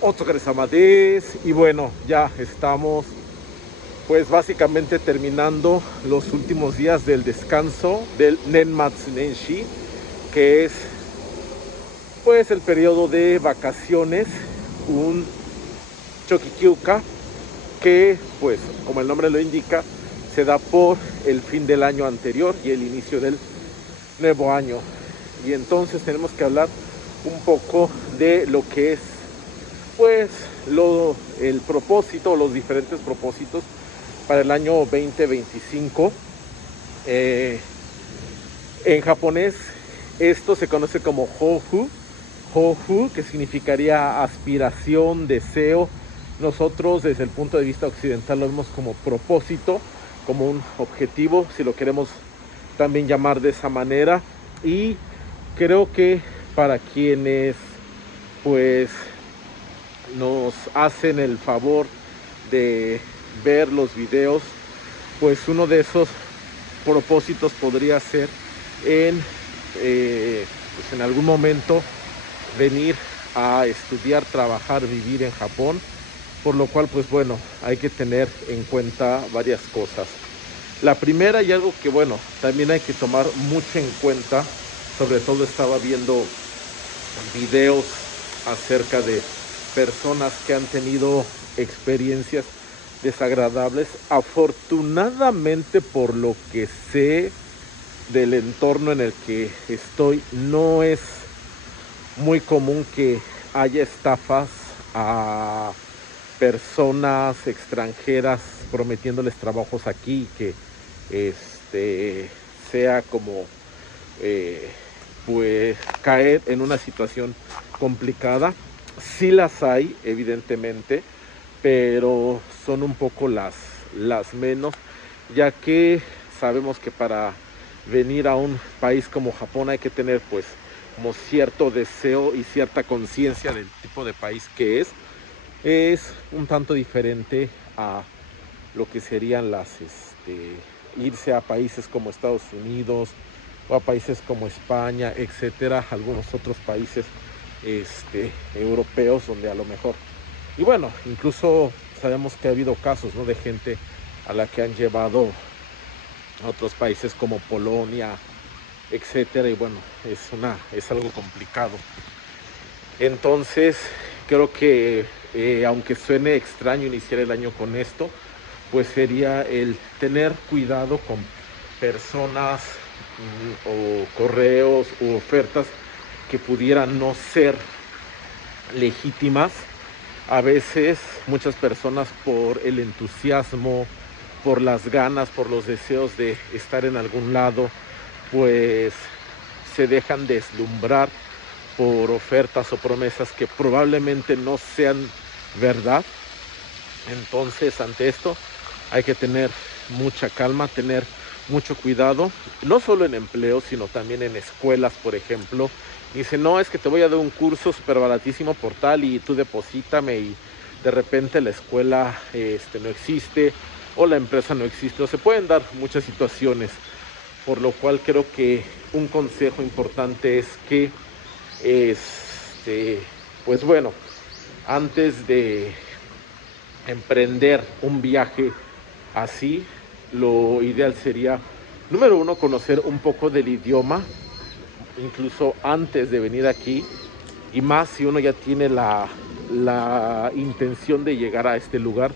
Otro des y bueno, ya estamos pues básicamente terminando los últimos días del descanso del Nenmatsu-Nenshi, que es pues el periodo de vacaciones, un Chokikyuka que pues como el nombre lo indica se da por el fin del año anterior y el inicio del nuevo año. Y entonces tenemos que hablar un poco de lo que es pues el propósito, los diferentes propósitos para el año 2025. Eh, en japonés esto se conoce como Hofu, Hofu, que significaría aspiración, deseo. Nosotros desde el punto de vista occidental lo vemos como propósito, como un objetivo, si lo queremos también llamar de esa manera. Y creo que para quienes pues nos hacen el favor de ver los videos, pues uno de esos propósitos podría ser en, pues en algún momento venir a estudiar, trabajar, vivir en Japón, por lo cual pues bueno, hay que tener en cuenta varias cosas. La primera, y algo que bueno, también hay que tomar mucho en cuenta, sobre todo estaba viendo videos acerca de personas que han tenido experiencias desagradables. Afortunadamente, por lo que sé del entorno en el que estoy, no es muy común que haya estafas a personas extranjeras prometiéndoles trabajos aquí, que sea como eh, pues caer en una situación complicada. Sí las hay, evidentemente, pero son un poco las menos, ya que sabemos que para venir a un país como Japón hay que tener pues como cierto deseo y cierta conciencia del tipo de país que es un tanto diferente a lo que serían irse a países como Estados Unidos o a países como España, etcétera, algunos otros países europeos donde a lo mejor, y bueno, incluso sabemos que ha habido casos, ¿no?, de gente a la que han llevado a otros países como Polonia, etcétera, y bueno, es algo complicado. Entonces, creo que aunque suene extraño iniciar el año con esto, pues sería el tener cuidado con personas o correos u ofertas que pudieran no ser legítimas. A veces muchas personas por el entusiasmo, por las ganas, por los deseos de estar en algún lado, pues se dejan deslumbrar por ofertas o promesas que probablemente no sean verdad. Entonces, ante esto hay que tener mucha calma, tener mucho cuidado, no solo en empleo, sino también en escuelas, por ejemplo. Dice, no, es que te voy a dar un curso súper baratísimo por tal y tú deposítame, y de repente la escuela no existe o la empresa no existe, o se pueden dar muchas situaciones, por lo cual creo que un consejo importante es que este, pues bueno, antes de emprender un viaje así, lo ideal sería, número uno, conocer un poco del idioma, incluso antes de venir aquí, y más si uno ya tiene la intención de llegar a este lugar,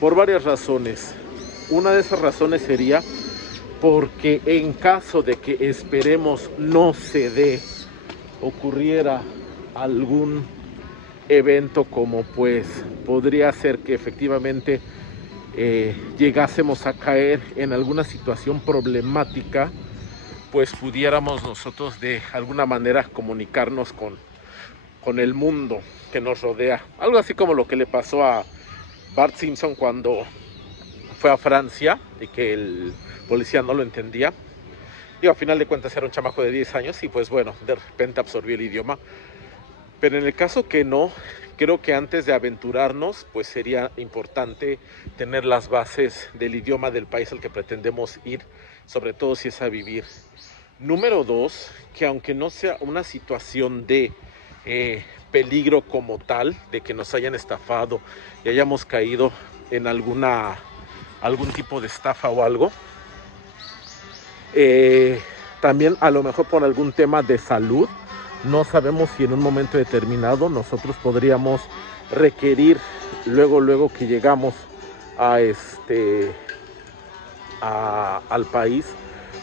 por varias razones. Una de esas razones sería porque en caso de que esperemos no se dé, ocurriera algún evento como pues podría ser que efectivamente llegásemos a caer en alguna situación problemática, pues pudiéramos nosotros de alguna manera comunicarnos con el mundo que nos rodea. Algo así como lo que le pasó a Bart Simpson cuando fue a Francia y que el policía no lo entendía. Y a final de cuentas era un chamaco de 10 años y pues bueno, de repente absorbió el idioma. Pero en el caso que no, creo que antes de aventurarnos, pues sería importante tener las bases del idioma del país al que pretendemos ir, sobre todo si es a vivir. Número dos, que aunque no sea una situación de peligro como tal de que nos hayan estafado y hayamos caído en algún tipo de estafa o algo. También a lo mejor por algún tema de salud, no sabemos si en un momento determinado nosotros podríamos requerir luego que llegamos al país,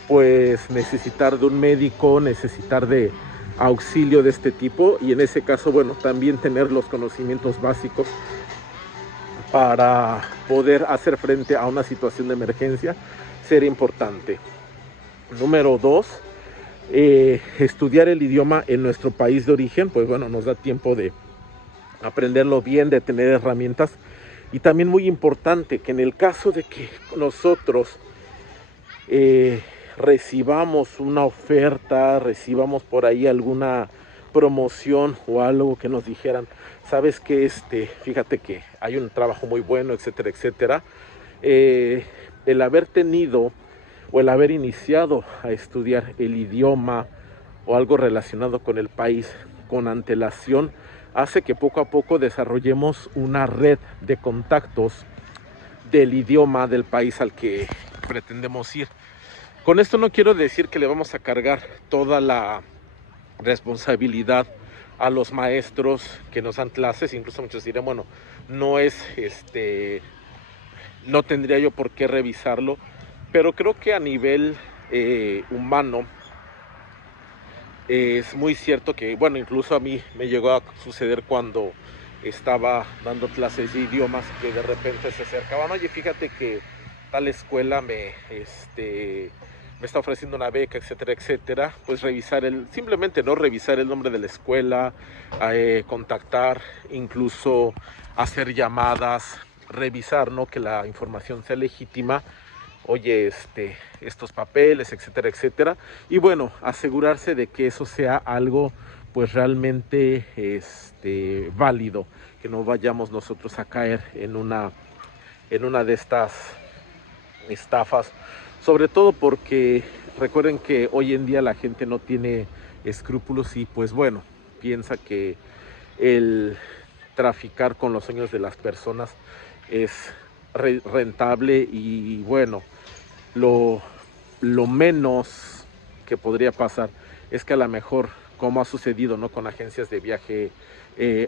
pues necesitar de un médico, necesitar de auxilio de este tipo, y en ese caso, bueno, también tener los conocimientos básicos para poder hacer frente a una situación de emergencia sería importante. Número 2, estudiar el idioma en nuestro país de origen, pues bueno, nos da tiempo de aprenderlo bien, de tener herramientas. Y también muy importante que en el caso de que nosotros recibamos una oferta, recibamos por ahí alguna promoción o algo que nos dijeran, sabes que fíjate que hay un trabajo muy bueno, etcétera, etcétera, el haber tenido o el haber iniciado a estudiar el idioma o algo relacionado con el país con antelación hace que poco a poco desarrollemos una red de contactos del idioma del país al que pretendemos ir. Con esto no quiero decir que le vamos a cargar toda la responsabilidad a los maestros que nos dan clases. Incluso muchos dirán, bueno, no tendría yo por qué revisarlo, pero creo que a nivel humano es muy cierto que, bueno, incluso a mí me llegó a suceder cuando estaba dando clases de idiomas, que de repente se acercaban, oye, fíjate que tal escuela me está ofreciendo una beca, etcétera, etcétera. Pues simplemente no revisar el nombre de la escuela, contactar, incluso hacer llamadas, revisar, ¿no?, que la información sea legítima. Oye, estos papeles, etcétera, etcétera. Y bueno, asegurarse de que eso sea algo pues realmente válido, que no vayamos nosotros a caer en una de estas estafas, sobre todo porque recuerden que hoy en día la gente no tiene escrúpulos y pues bueno, piensa que el traficar con los sueños de las personas es rentable y bueno, lo menos que podría pasar es que a lo mejor, como ha sucedido, ¿no?, con agencias de viaje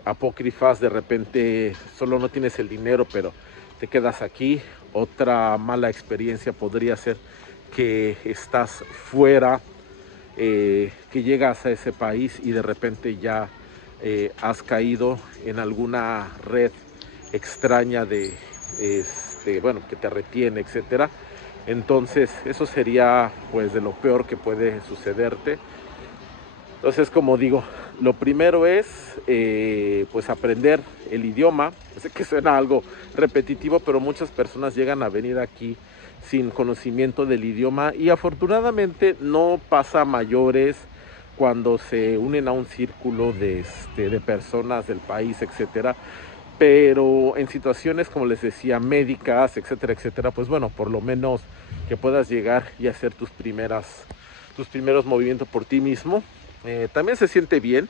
apócrifas, de repente solo no tienes el dinero, pero te quedas aquí. Otra mala experiencia podría ser que estás fuera, que llegas a ese país y de repente ya has caído en alguna red extraña de bueno, que te retiene, etcétera. Entonces eso sería pues de lo peor que puede sucederte. Entonces, como digo, lo primero es pues aprender el idioma. Sé que suena algo repetitivo, pero muchas personas llegan a venir aquí sin conocimiento del idioma y afortunadamente no pasa a mayores cuando se unen a un círculo de personas del país, etcétera. Pero en situaciones, como les decía, médicas, etcétera, etcétera, pues bueno, por lo menos que puedas llegar y hacer tus primeros movimientos por ti mismo. También se siente bien,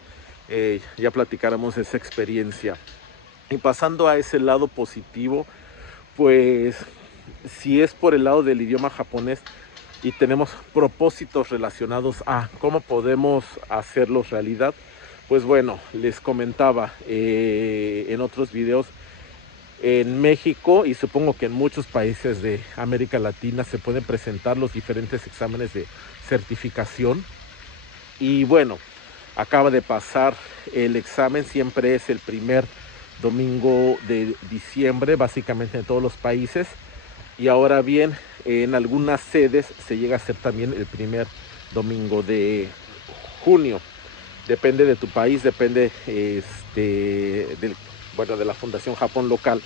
ya platicáramos de esa experiencia. Y pasando a ese lado positivo, pues si es por el lado del idioma japonés y tenemos propósitos relacionados a cómo podemos hacerlos realidad, pues bueno, les comentaba en otros videos, en México y supongo que en muchos países de América Latina se pueden presentar los diferentes exámenes de certificación. Y bueno, acaba de pasar el examen, siempre es el primer domingo de diciembre, básicamente en todos los países. Y ahora bien, en algunas sedes se llega a hacer también el primer domingo de junio. Depende de tu país, depende de la Fundación Japón local.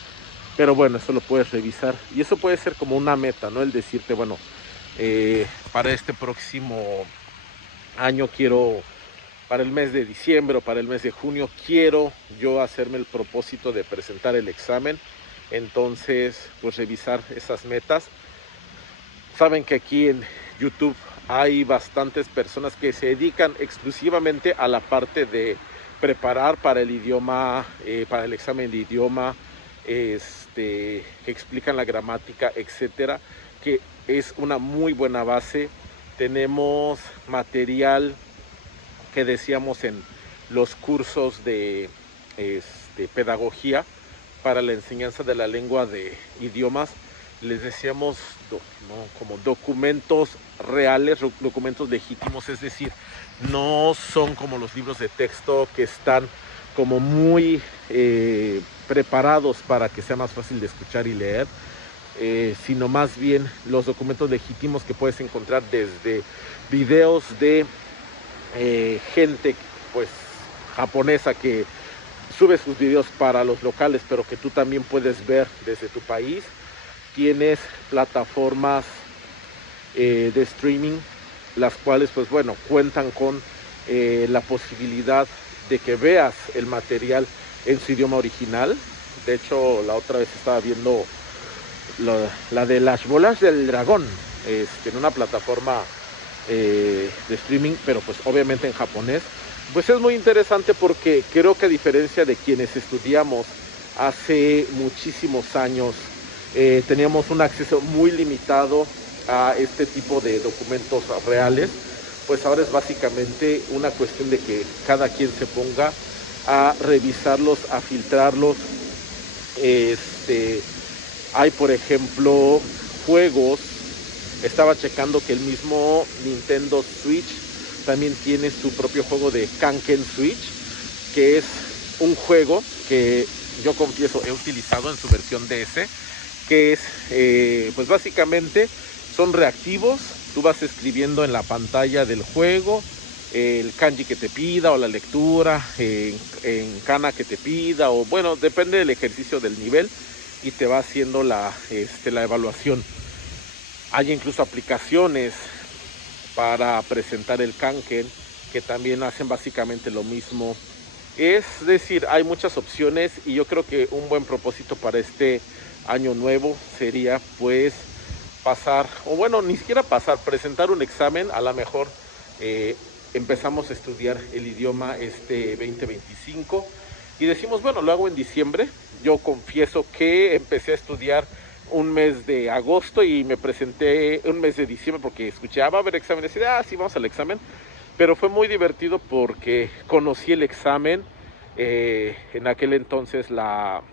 Pero bueno, eso lo puedes revisar. Y eso puede ser como una meta, ¿no? El decirte, bueno, para este próximo año para el mes de diciembre o para el mes de junio, quiero yo hacerme el propósito de presentar el examen. Entonces, pues revisar esas metas. Saben que aquí en YouTube hay bastantes personas que se dedican exclusivamente a la parte de preparar para el idioma, para el examen de idioma, que explican la gramática, etcétera, que es una muy buena base. Tenemos material que decíamos en los cursos de pedagogía para la enseñanza de la lengua de idiomas. Les decíamos como documentos reales, documentos legítimos, es decir, no son como los libros de texto que están como muy preparados para que sea más fácil de escuchar y leer, sino más bien los documentos legítimos que puedes encontrar desde videos de gente pues japonesa que sube sus videos para los locales, pero que tú también puedes ver desde tu país. Tienes plataformas de streaming, las cuales pues bueno, cuentan con la posibilidad de que veas el material en su idioma original. De hecho, la otra vez estaba viendo la de las bolas del dragón, en una plataforma de streaming, pero pues obviamente en japonés. Pues es muy interesante porque creo que a diferencia de quienes estudiamos hace muchísimos años, teníamos un acceso muy limitado a este tipo de documentos reales, pues ahora es básicamente una cuestión de que cada quien se ponga a revisarlos, a filtrarlos. Hay, por ejemplo, juegos. Estaba checando que el mismo Nintendo Switch también tiene su propio juego de Kanken Switch, que es un juego que yo confieso he utilizado en su versión DS, que es, pues básicamente son reactivos. Tú vas escribiendo en la pantalla del juego el kanji que te pida o la lectura en kana que te pida, o bueno, depende del ejercicio del nivel, y te va haciendo la evaluación. Hay incluso aplicaciones para presentar el kanken que también hacen básicamente lo mismo. Es decir, hay muchas opciones, y yo creo que un buen propósito para este año nuevo sería pues pasar, o bueno, ni siquiera pasar, presentar un examen. A lo mejor empezamos a estudiar el idioma 2025 y decimos, bueno, lo hago en diciembre. Yo confieso que empecé a estudiar un mes de agosto y me presenté un mes de diciembre porque escuché, va a haber exámenes, y sí, vamos al examen. Pero fue muy divertido porque conocí el examen. En aquel entonces la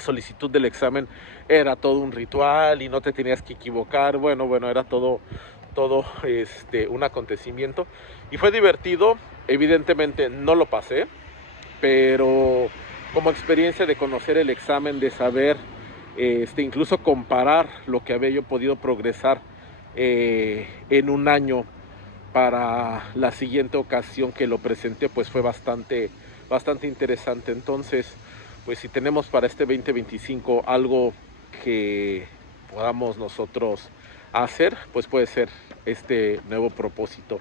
solicitud del examen era todo un ritual y no te tenías que equivocar. Bueno, era todo un acontecimiento y fue divertido. Evidentemente no lo pasé, pero como experiencia de conocer el examen, de saber, incluso comparar lo que había yo podido progresar en un año para la siguiente ocasión que lo presenté, pues fue bastante interesante. Entonces, pues si tenemos para este 2025 algo que podamos nosotros hacer, pues puede ser este nuevo propósito.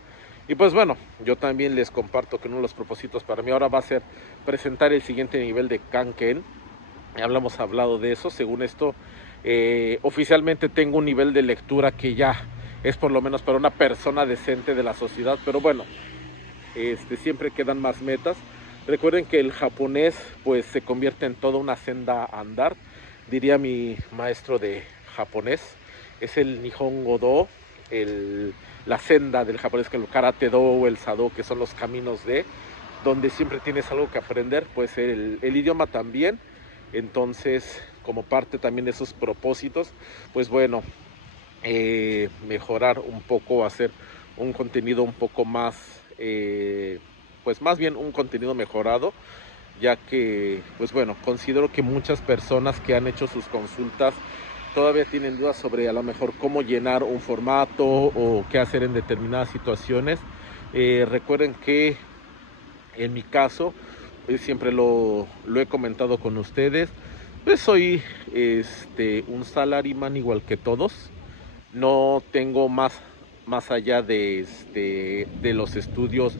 Y pues bueno, yo también les comparto que uno de los propósitos para mí ahora va a ser presentar el siguiente nivel de Kanken. Hemos hablado de eso. Según esto, oficialmente tengo un nivel de lectura que ya es por lo menos para una persona decente de la sociedad, pero bueno, siempre quedan más metas. Recuerden que el japonés pues se convierte en toda una senda a andar, diría mi maestro de japonés. Es el Nihongo Do, la senda del japonés, que el Karate Do o el Sado, que son los caminos de donde siempre tienes algo que aprender. Pues el idioma también. Entonces, como parte también de esos propósitos, pues bueno, mejorar un poco, hacer un contenido un poco más, pues más bien un contenido mejorado, ya que, pues bueno, considero que muchas personas que han hecho sus consultas todavía tienen dudas sobre a lo mejor cómo llenar un formato o qué hacer en determinadas situaciones. Recuerden que en mi caso, siempre lo he comentado con ustedes, pues soy un salaryman igual que todos. No tengo más allá de los estudios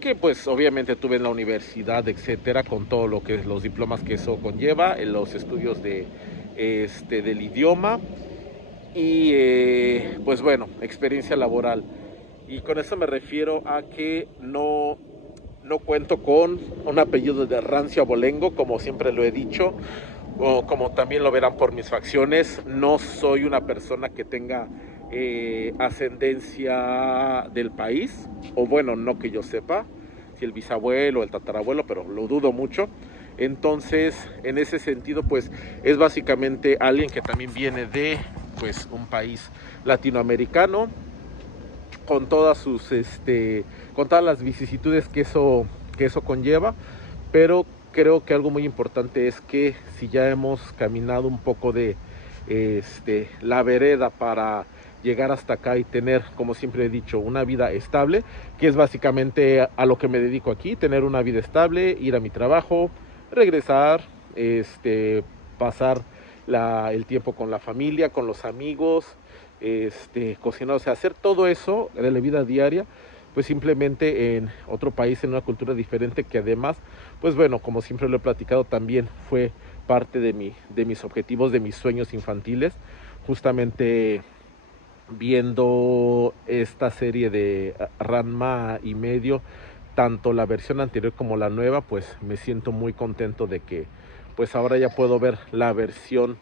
que pues obviamente tuve en la universidad, etcétera, con todo lo que los diplomas que eso conlleva, en los estudios del idioma y pues bueno, experiencia laboral. Y con eso me refiero a que no No cuento con un apellido de rancio abolengo, como siempre lo he dicho, o como también lo verán por mis facciones. No soy una persona que tenga ascendencia del país, o bueno, no que yo sepa, si el bisabuelo o el tatarabuelo, pero lo dudo mucho. Entonces, en ese sentido, pues es básicamente alguien que también viene de pues un país latinoamericano, con todas sus con todas las vicisitudes que eso conlleva, pero creo que algo muy importante es que si ya hemos caminado un poco de la vereda para llegar hasta acá y tener, como siempre he dicho, una vida estable, que es básicamente a lo que me dedico aquí, tener una vida estable, ir a mi trabajo, regresar, pasar el tiempo con la familia, con los amigos, cocinar, o sea, hacer todo eso de la vida diaria, pues simplemente en otro país, en una cultura diferente, que además, pues bueno, como siempre lo he platicado, también fue parte de mis objetivos, de mis sueños infantiles, justamente viendo esta serie de Ranma y medio, tanto la versión anterior como la nueva, pues me siento muy contento de que pues ahora ya puedo ver la versión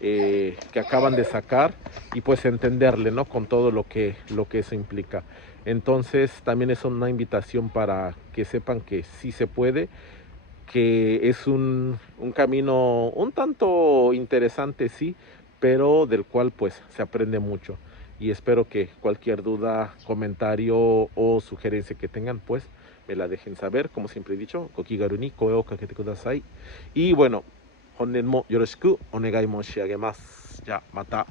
que acaban de sacar y pues entenderle, ¿no? Con todo lo que eso implica. Entonces también es una invitación para que sepan que sí se puede, que es un camino un tanto interesante, sí, pero del cual pues se aprende mucho. Y espero que cualquier duda, comentario o sugerencia que tengan, pues me la dejen saber. Como siempre he dicho, Kokigaru ni koe o kakete kudasai. Y bueno, honen mo yoroshiku onegai monshiagemasu. Ya, mata.